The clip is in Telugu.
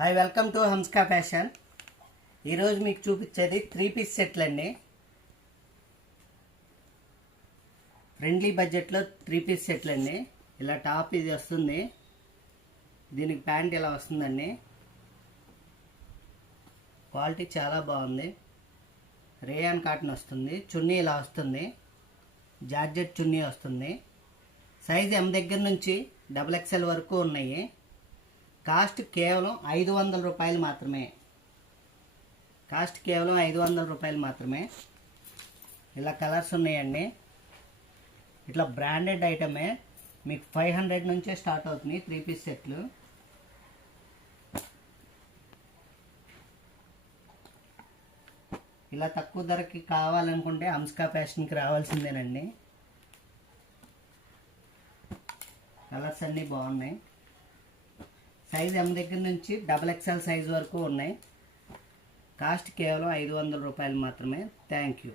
Hi, welcome to Hamska fashion. ఈరోజు మీకు చూపించేది 3 పీస్ సెట్లు అండి. ఫ్రెండ్లీ బడ్జెట్లో 3 పీస్ సెట్లు అండి. ఇలా టాప్ ఇది వస్తుంది, దీనికి ప్యాంట్ ఇలా వస్తుందండి. క్వాలిటీ చాలా బాగుంది. రేయాన్ కాటన్ వస్తుంది. చున్నీ ఇలా వస్తుంది, జార్జెట్ చున్నీ వస్తుంది. సైజ్ M దగ్గర నుంచి XXL వరకు ఉన్నాయి. కాస్ట్ కేవలం 500 రూపాయలు మాత్రమే. కేవలం 500 రూపాయలు మాత్రమే. ఇలా కలర్స్ ఉన్నాయండి. ఇట్లా బ్రాండెడ్ ఐటమే. మీకు 500 నుంచే స్టార్ట్ అవుతుంది 3 పీస్ సెట్లు. ఇలా తక్కువ ధరకి కావాలనుకుంటే హంస్కా ఫ్యాషన్కి రావాల్సిందేనండి. కలర్స్ అన్నీ బాగున్నాయి. సైజ్ M దగ్గర నుంచి XXL సైజ్ వరకు ఉన్నాయి. కాస్ట్ కేవలం 500 రూపాయలు మాత్రమే. Thank you.